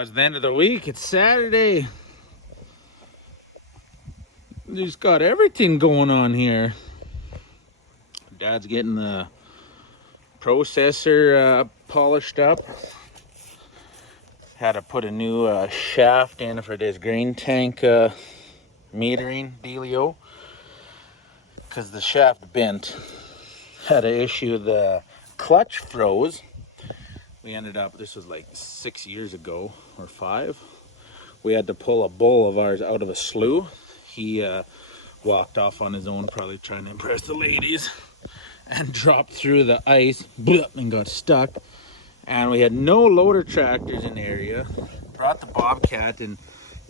it's the end of the week. It's Saturday. Just got everything going on here. Dad's getting the processor polished up. Had to put a new shaft in for this grain tank metering dealio because the shaft bent. Had an issue, the clutch froze. We ended up, this was like 6 years ago or 5. We had to pull a bull of ours out of a slough. He walked off on his own, probably trying to impress the ladies, and dropped through the ice and got stuck. And we had no loader tractors in the area. Brought the Bobcat and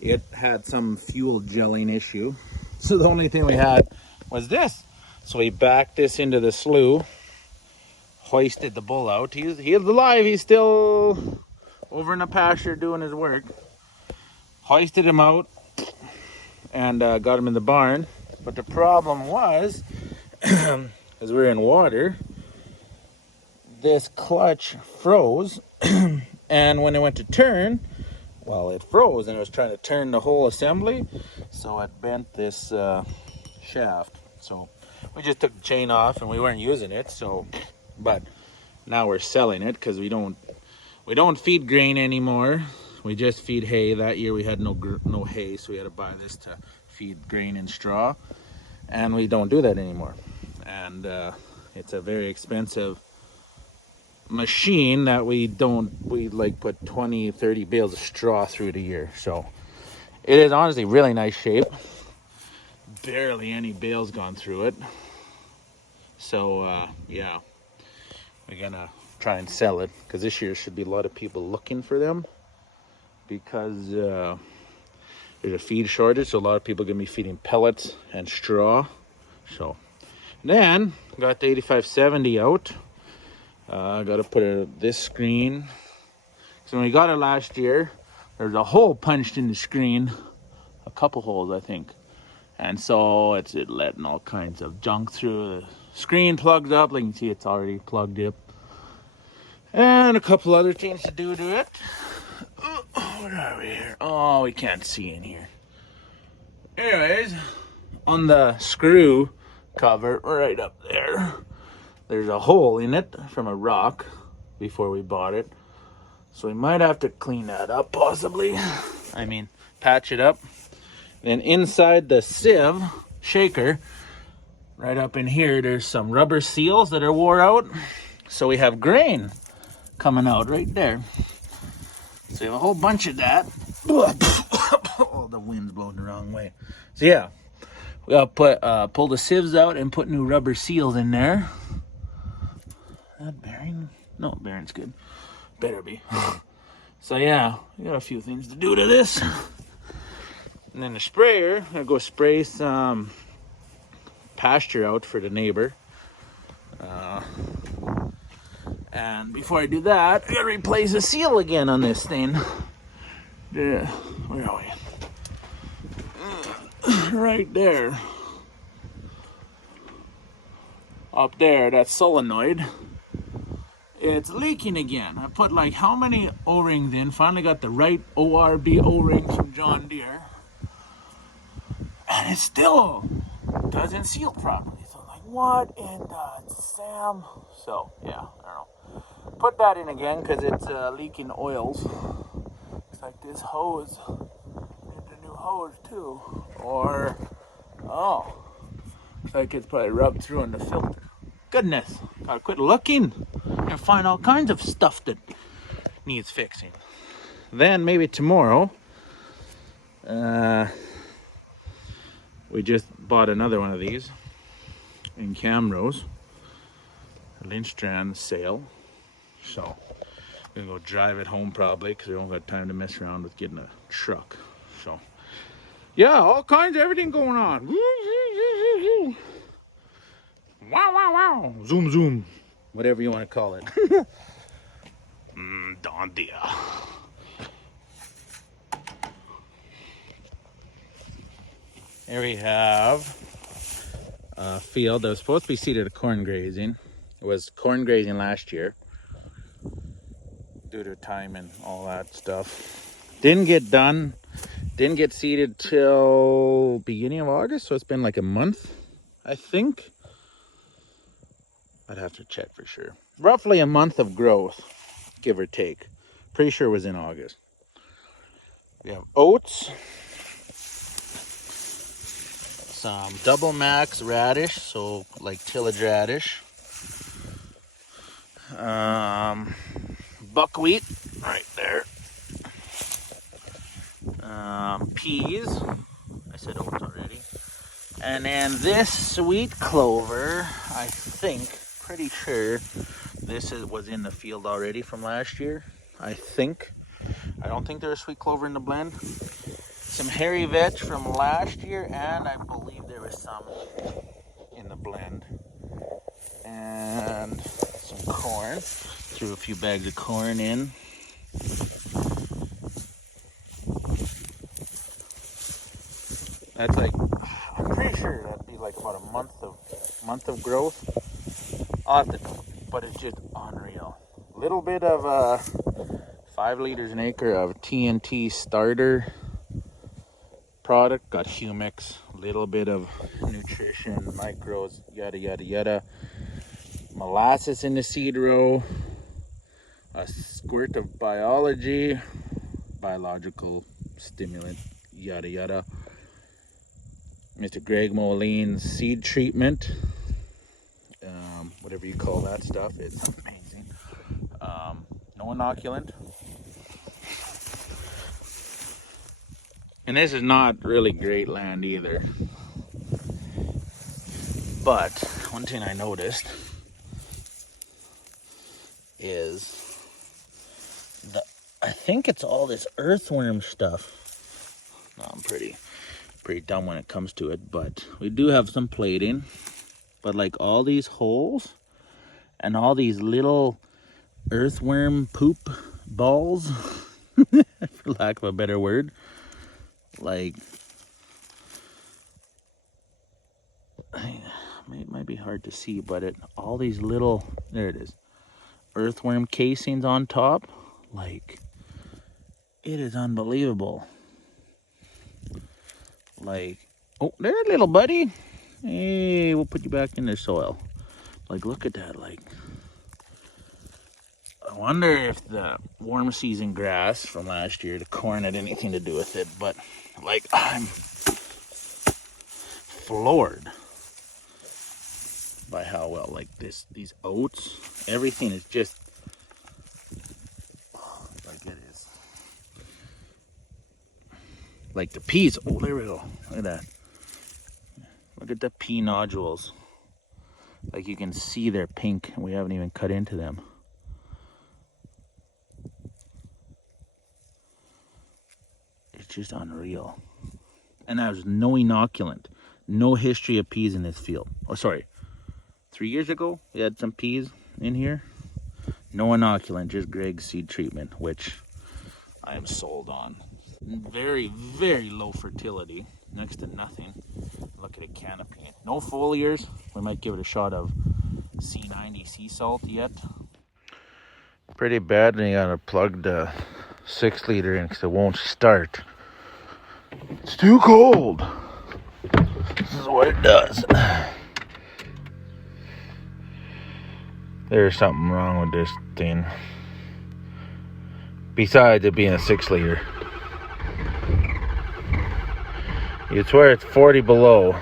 it had some fuel gelling issue. So the only thing we had was this. So we backed this into the slough, hoisted the bull out. He's alive. He's still over in the pasture doing his work. Hoisted him out and got him in the barn. But the problem was, as we were in water, this clutch froze. And when it went to turn, well, it froze and it was trying to turn the whole assembly. So it bent this shaft. So we just took the chain off and we weren't using it. So, but now we're selling it because we don't feed grain anymore. We just feed hay. That year we had no hay, so we had to buy this to feed grain and straw, and we don't do that anymore. And it's a very expensive machine that we like put 20-30 bales of straw through the year. So it is honestly really nice shape. Barely any bales gone through it. So yeah, we're gonna try and sell it because this year should be a lot of people looking for them because there's a feed shortage, so a lot of people are gonna be feeding pellets and straw. So then got the 8570 out. Got to put this screen. So when we got it last year, there's a hole punched in the screen, a couple holes I think, and so it's letting all kinds of junk through. The screen plugged up, like you can see it's already plugged up, and a couple other things to do to it. Where are we here? Oh, we can't see in here. Anyways, on the screw cover right up there, there's a hole in it from a rock before we bought it. So we might have to clean that up possibly. I mean, patch it up. Then inside the sieve shaker, right up in here, there's some rubber seals that are wore out. So we have grain coming out right there. So we have a whole bunch of that. Oh, the wind's blowing the wrong way. So yeah, we gotta pull the sieves out and put new rubber seals in there. That bearing? No, bearing's good. Better be. So yeah, we got a few things to do to this. And then the sprayer, I'm gonna go spray some pasture out for the neighbor. And before I do that, I gotta replace the seal again on this thing. Yeah, where are we? Right there. Up there, that solenoid. It's leaking again. I put like how many O-rings in? Finally got the right ORB O-rings from John Deere. And it still doesn't seal properly. So I'm like, what in the Sam? So yeah, I don't know. Put that in again because it's leaking oils. Looks like this hose. Need a new hose too. Or, oh, looks like it's probably rubbed through in the filter. Goodness, gotta quit looking and find all kinds of stuff that needs fixing. Then maybe tomorrow, we just bought another one of these in Camrose, a Lindstrand sale. So I'm gonna go drive it home probably because we don't got time to mess around with getting a truck. So yeah, all kinds of everything going on. Wow, wow, wow. Zoom, zoom. Whatever you want to call it. Don Dia. Here we have a field that was supposed to be seeded to corn grazing. It was corn grazing last year due to time and all that stuff. Didn't get seeded till beginning of August, so it's been like a month, I think. I'd have to check for sure. Roughly a month of growth, give or take. Pretty sure it was in August. We have oats, some double max radish, so like tillage radish. Buckwheat, right there. Peas, I said oats already. And then this sweet clover, I think, pretty sure this was in the field already from last year. I think. I don't think there was sweet clover in the blend. Some hairy vetch from last year, and I believe there was some in the blend. And some corn. Threw a few bags of corn in. That's like, I'm pretty sure that'd be like about a month of growth. I'll have to, but it's just unreal. Little bit of 5 liters an acre of TNT starter product. Got humics, little bit of nutrition, micros, yada yada yada. Molasses in the seed row. A squirt of biological stimulant, yada yada. Mr. Greg Moline's seed treatment, whatever you call that stuff, it's amazing. No inoculant. And this is not really great land either. But one thing I noticed is I think it's all this earthworm stuff. No, I'm pretty dumb when it comes to it, but we do have some plating. But like all these holes and all these little earthworm poop balls, for lack of a better word, like, it might be hard to see, but all these little, there it is, earthworm casings on top, like, it is unbelievable. Like, oh, there, little buddy. Hey, we'll put you back in the soil. Like, look at that. Like, I wonder if the warm season grass from last year, the corn, had anything to do with it. But, like, I'm floored by how well, like, these oats, everything is just, like, it is. Like the peas. Oh, there we go. Look at that. Look at the pea nodules. Like, you can see they're pink. We haven't even cut into them. It's just unreal. And there's no inoculant. No history of peas in this field. Oh, sorry. 3 years ago, we had some peas in here. No inoculant, just Greg's seed treatment, which I am sold on. Very, very low fertility, next to nothing. Look at a canopy. No foliars. We might give it a shot of C90 sea salt yet. Pretty bad, and you gotta plug the 6 liter in because it won't start. It's too cold. This is what it does. There's something wrong with this thing. Besides it being a 6 liter. You swear it's 40 below.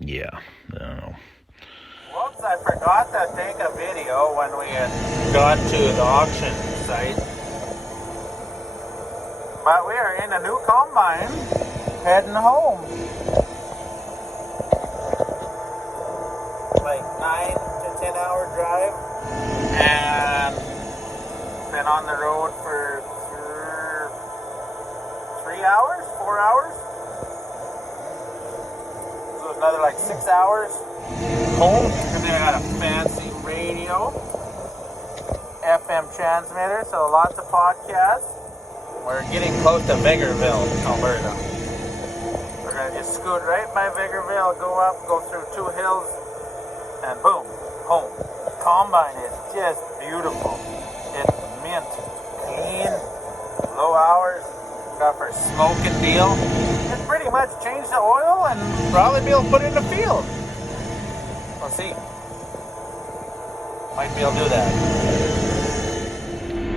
Yeah, I don't know. Whoops, I forgot to take a video when we had got to the auction site. But we are in a new combine, heading home. Like 9 to 10 hour drive, and been on the road for 3 hours, 4 hours. So it's another like 6 hours home. And then I got a fancy radio, FM transmitter, so lots of podcasts. We're getting close to Vegreville, Alberta. We're gonna just scoot right by Vegreville, go up, go through 2 hills, and boom, home. Combine is just beautiful. It's mint, clean, low hours, got for smoking deal. It's pretty much change the oil and probably be able to put it in the field. We'll see. Might be able to do that.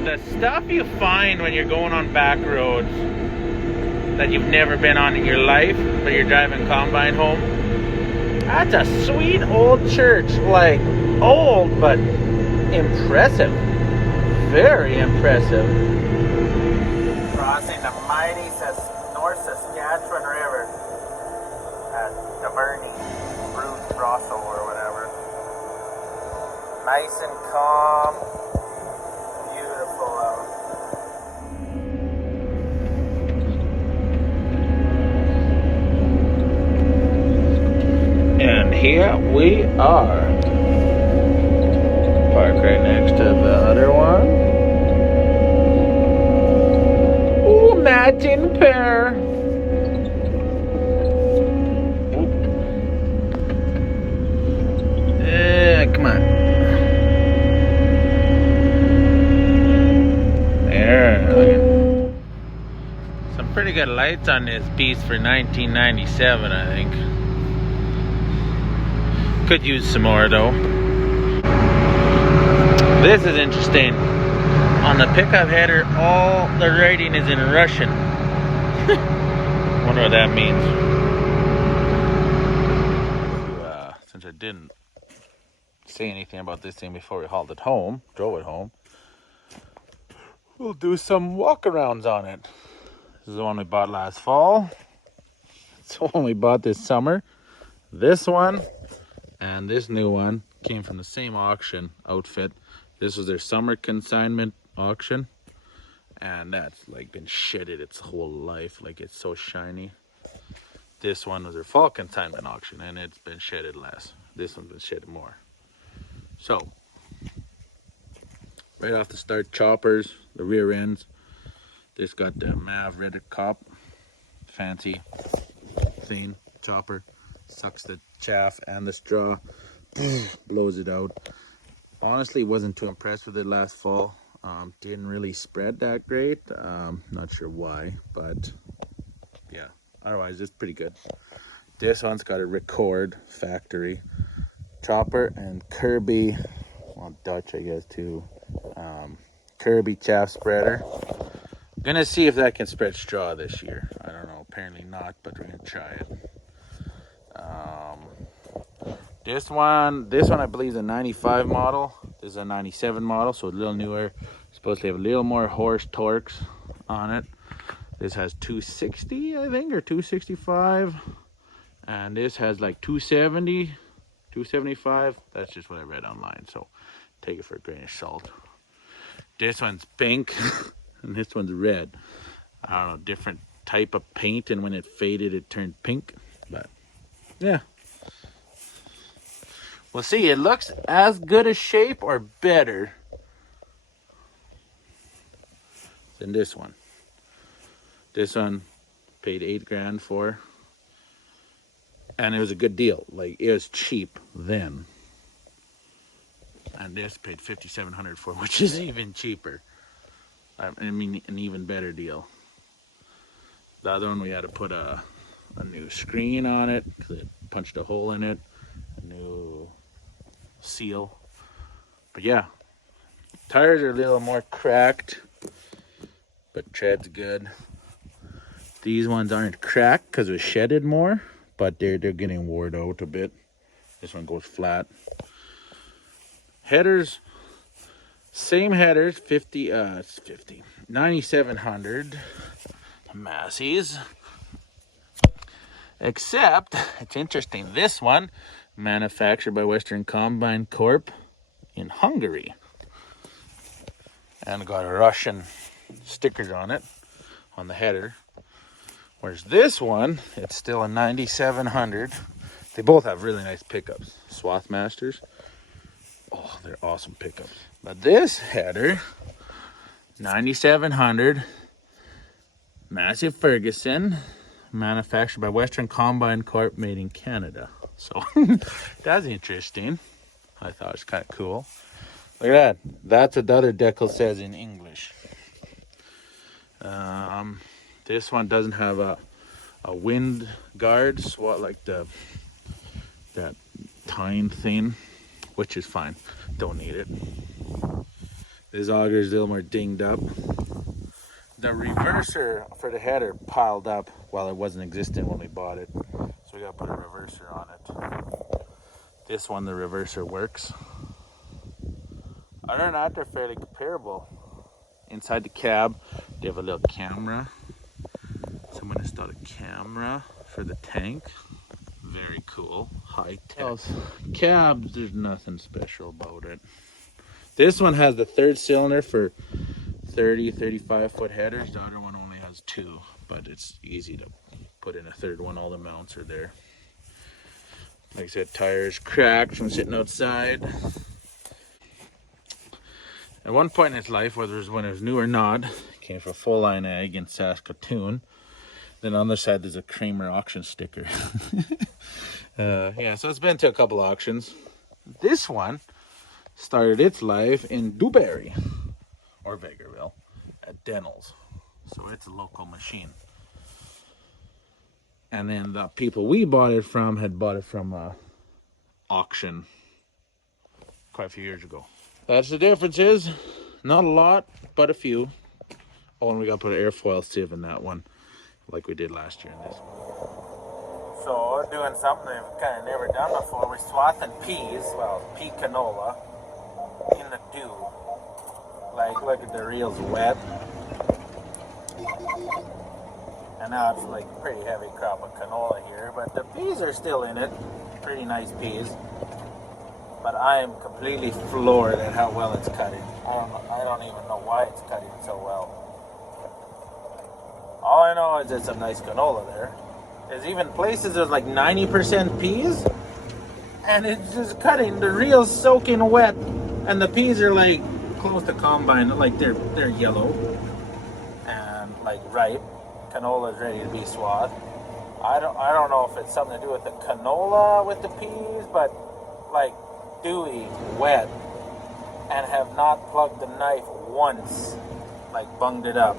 The stuff you find when you're going on back roads that you've never been on in your life, but you're driving combine home, that's a sweet old church. Like, old, but impressive. Very impressive. Crossing the mighty North Saskatchewan River at Taverny, Bruce Brosso or whatever. Nice and calm. Beautiful out. And here we are. Park right next to the other one. Ooh, matching pair. Come on. There. Some pretty good lights on this piece for 1997, I think. Could use some more though. This is interesting. On the pickup header, all the writing is in Russian. Wonder what that means. Since I didn't say anything about this thing before we hauled it home, drove it home, we'll do some walk-arounds on it. This is the one we bought last fall. It's the one we bought this summer. This one and this new one came from the same auction outfit. This was their summer consignment auction, and that's like been shedded its whole life. Like, it's so shiny. This one was their fall consignment auction, and it's been shedded less. This one's been shedded more. So right off the start, choppers, the rear ends. This got the Mav Red Cop, fancy thing chopper. Sucks the chaff and the straw, blows it out. Honestly, wasn't too impressed with it last fall. Didn't really spread that great. Not sure why, but yeah, otherwise it's pretty good. This one's got a Record factory chopper and Kirby, well, Dutch I guess too, Kirby chaff spreader. Gonna see if that can spread straw this year. I don't know, apparently not, but we're gonna try it. This one I believe is a 95 model. This is a 97 model, so a little newer. Supposed to have a little more horse torques on it. This has 260, I think, or 265. And this has like 270, 275. That's just what I read online, so take it for a grain of salt. This one's pink, and this one's red. I don't know, different type of paint, and when it faded, it turned pink. But yeah. We'll see. It looks as good a shape or better than this one. This one paid $8,000 for, and it was a good deal. Like, it was cheap then, and this paid $5,700 for, which is even cheaper. I mean, an even better deal. The other one, we had to put a new screen on it because it punched a hole in it. A new seal. But yeah, tires are a little more cracked, but tread's good. These ones aren't cracked because it was shedded more, but they're getting worn out a bit. This one goes flat. Headers, same headers, 9700 Massey's. Except, it's interesting, this one manufactured by Western Combine Corp in Hungary, and got Russian stickers on it on the header, whereas this one, it's still a 9700. They both have really nice pickups, Swathed Masters. Oh, they're awesome pickups. But this header, 9700, Massive Ferguson, manufactured by Western Combine Corp, made in Canada. So that's interesting. I thought it was kind of cool. Look at that. That's what the other decal says in English. This one doesn't have a wind guard, SWAT, like that tine thing, which is fine. Don't need it. This auger is a little more dinged up. The reverser for the header piled up while it wasn't existent when we bought it, so we got to put a reverser on it. This one, the reverser works. Other than that, they're fairly comparable. Inside the cab, they have a little camera. Someone installed a camera for the tank. Very cool, high tech. Cabs, there's nothing special about it. This one has the third cylinder for 35 foot headers. The other one only has 2, but it's easy to put in a third one. All the mounts are there. Like I said, tires cracked from sitting outside. At one point in its life, whether it was new or not, it came from a full line egg in Saskatoon. Then on the side, there's a Kramer auction sticker. Yeah, so it's been to a couple auctions. This one started its life in Dewberry or Vegreville at Dennell's. So it's a local machine. And then the people we bought it from had bought it from a auction quite a few years ago. That's the difference is, not a lot, but a few. Oh, and we got to put an airfoil sieve in that one, like we did last year in this one. So we're doing something we've kind of never done before. We're swathing peas, well, pea canola, in the dew. Like, look at the reels wet. And now it's like a pretty heavy crop of canola here, but the peas are still in it. Pretty nice peas. But I am completely floored at how well it's cutting. I don't even know why it's cutting so well. All I know is there's some nice canola there. There's even places there's like 90% peas, and it's just cutting. The reel's soaking wet, and the peas are like close to combine, like they're yellow and like ripe. Canola is ready to be swathed. I don't know if it's something to do with the canola with the peas, but like dewy, wet, and have not plugged the knife once, like bunged it up.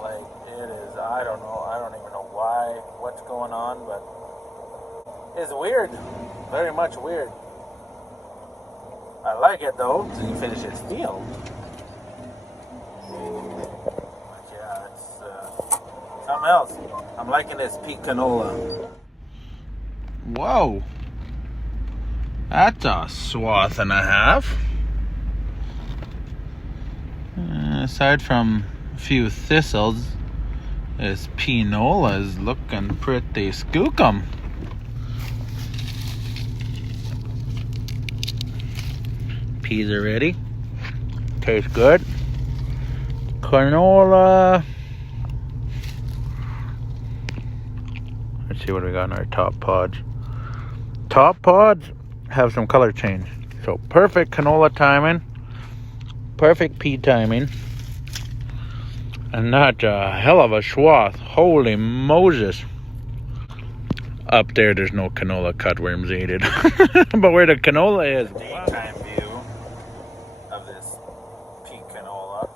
Like it is, I don't know, I don't even know what's going on, but it's weird, very much weird. I like it though, so you finish its field. But yeah, it's something else. I'm liking this peak canola. Whoa. That's a swath and a half. Aside from a few thistles, this peanola is looking pretty skookum. Peas are ready. Tastes good. Canola. Let's see what we got in our top pods. Top pods have some color change. So perfect canola timing. Perfect pea timing. And that's a hell of a swath. Holy Moses. Up there's no canola cutworms aided. But where the canola is, daytime view of this pea canola.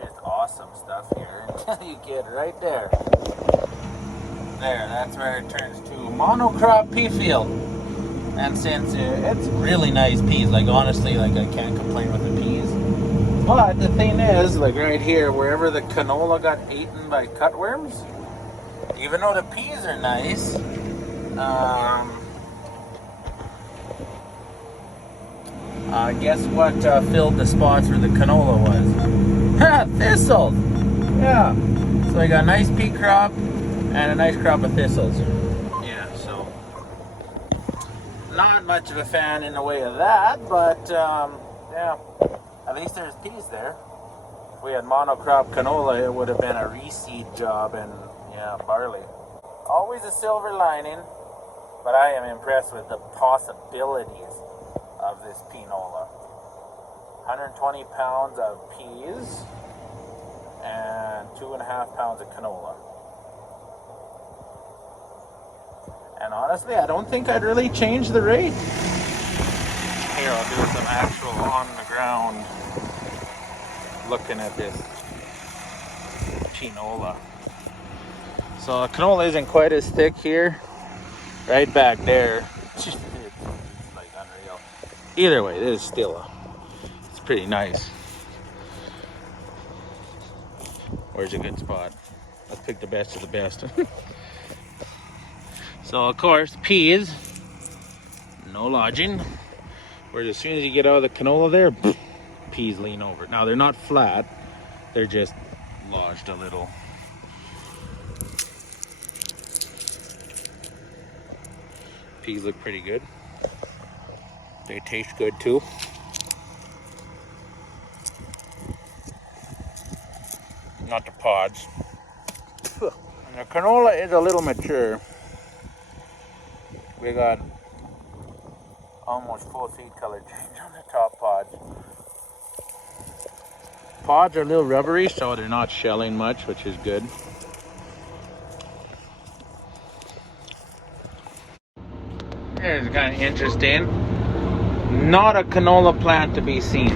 Just awesome stuff here. You get right there. There, that's where it turns to monocrop pea field. And since it's really nice peas, like honestly, like I can't complain with the peas. But the thing is, like right here, wherever the canola got eaten by cutworms, even though the peas are nice, guess what filled the spots where the canola was? Thistles! Yeah. So I got a nice pea crop and a nice crop of thistles. Yeah, so not much of a fan in the way of that, but yeah, at least there's peas there. If we had monocrop canola, it would have been a reseed job, and yeah, barley. Always a silver lining, but I am impressed with the possibilities of this peanola. 120 pounds of peas and 2.5 pounds of canola. And honestly, I don't think I'd really change the rate. Here, I'll do some actual on the ground looking at this peanola. So the canola isn't quite as thick here. Right back there. It's like unreal. Either way, this is still it's pretty nice. Where's a good spot? Let's pick the best of the best. So of course, peas, no lodging. Whereas as soon as you get out of the canola there, peas lean over. Now they're not flat, they're just lodged a little. Peas look pretty good. They taste good too. Not the pods. And the canola is a little mature. We got almost full seed color change on the top pods. Pods are a little rubbery, so they're not shelling much, which is good. Here's kind of interesting. Not a canola plant to be seen.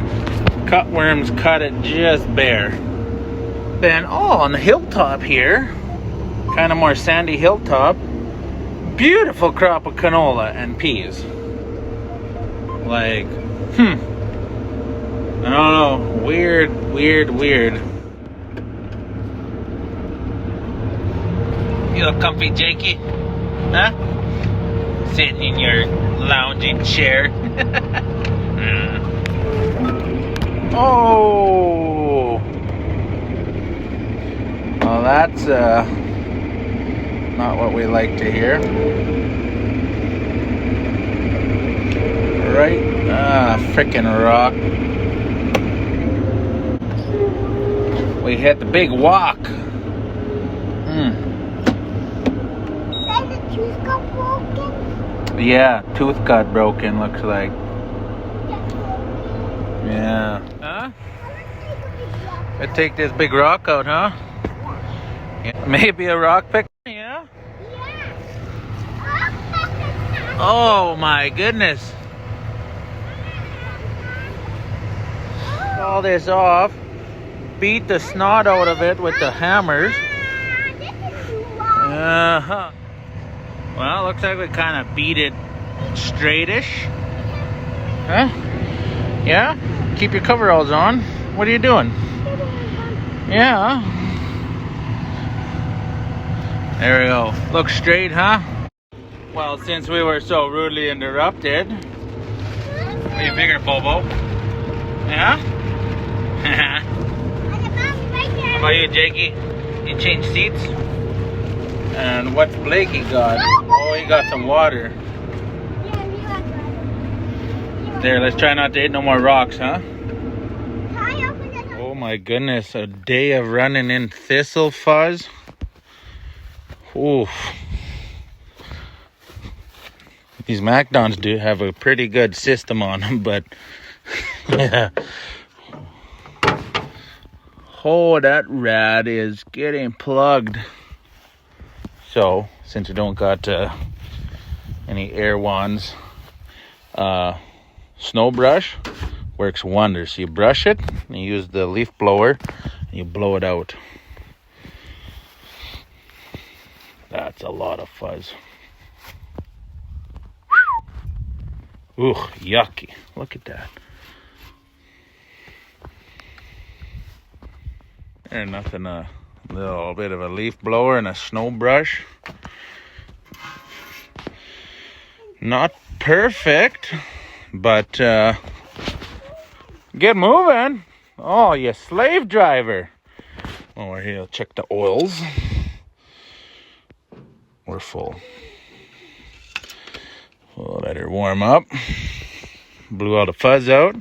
Cutworms cut it just bare. Then, on the hilltop here, kind of more sandy hilltop, beautiful crop of canola and peas. Like, I don't know, weird. You look comfy, Jakey? Huh? Sitting in your lounging chair. Oh! Well, that's not what we like to hear. Right? Frickin' rock. We hit the big walk. The tooth got broken? Yeah, tooth got broken, looks like. Yeah. Huh? Let's take this big rock out, huh? Yeah. Maybe a rock pick? Yeah? Oh my goodness. All this off. Beat the snot out of it with the hammers. Uh-huh. Well, looks like we kind of beat it straightish. Huh? Yeah? Keep your coveralls on. What are you doing? Yeah. There we go. Look straight, huh? Well, since we were so rudely interrupted, what do you figure, Bobo? Yeah? How about you, Jakey? You changed seats? And what's Blakey got? Oh, he got some water. There, let's try not to hit no more rocks, huh? Oh my goodness, a day of running in thistle fuzz. Oof. These MacDons do have a pretty good system on them, but yeah. Oh, that rad is getting plugged. So, since we don't got any air wands, snow brush works wonders. You brush it, and you use the leaf blower, and you blow it out. That's a lot of fuzz. Ooh, yucky. Look at that. There's nothing, a little bit of a leaf blower and a snow brush. Not perfect, but get moving. Oh, you slave driver. Well, we're here to check the oils. We're full. We'll let her warm up. Blew all the fuzz out.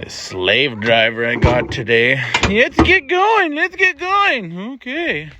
This slave driver I got today. Let's get going. Okay.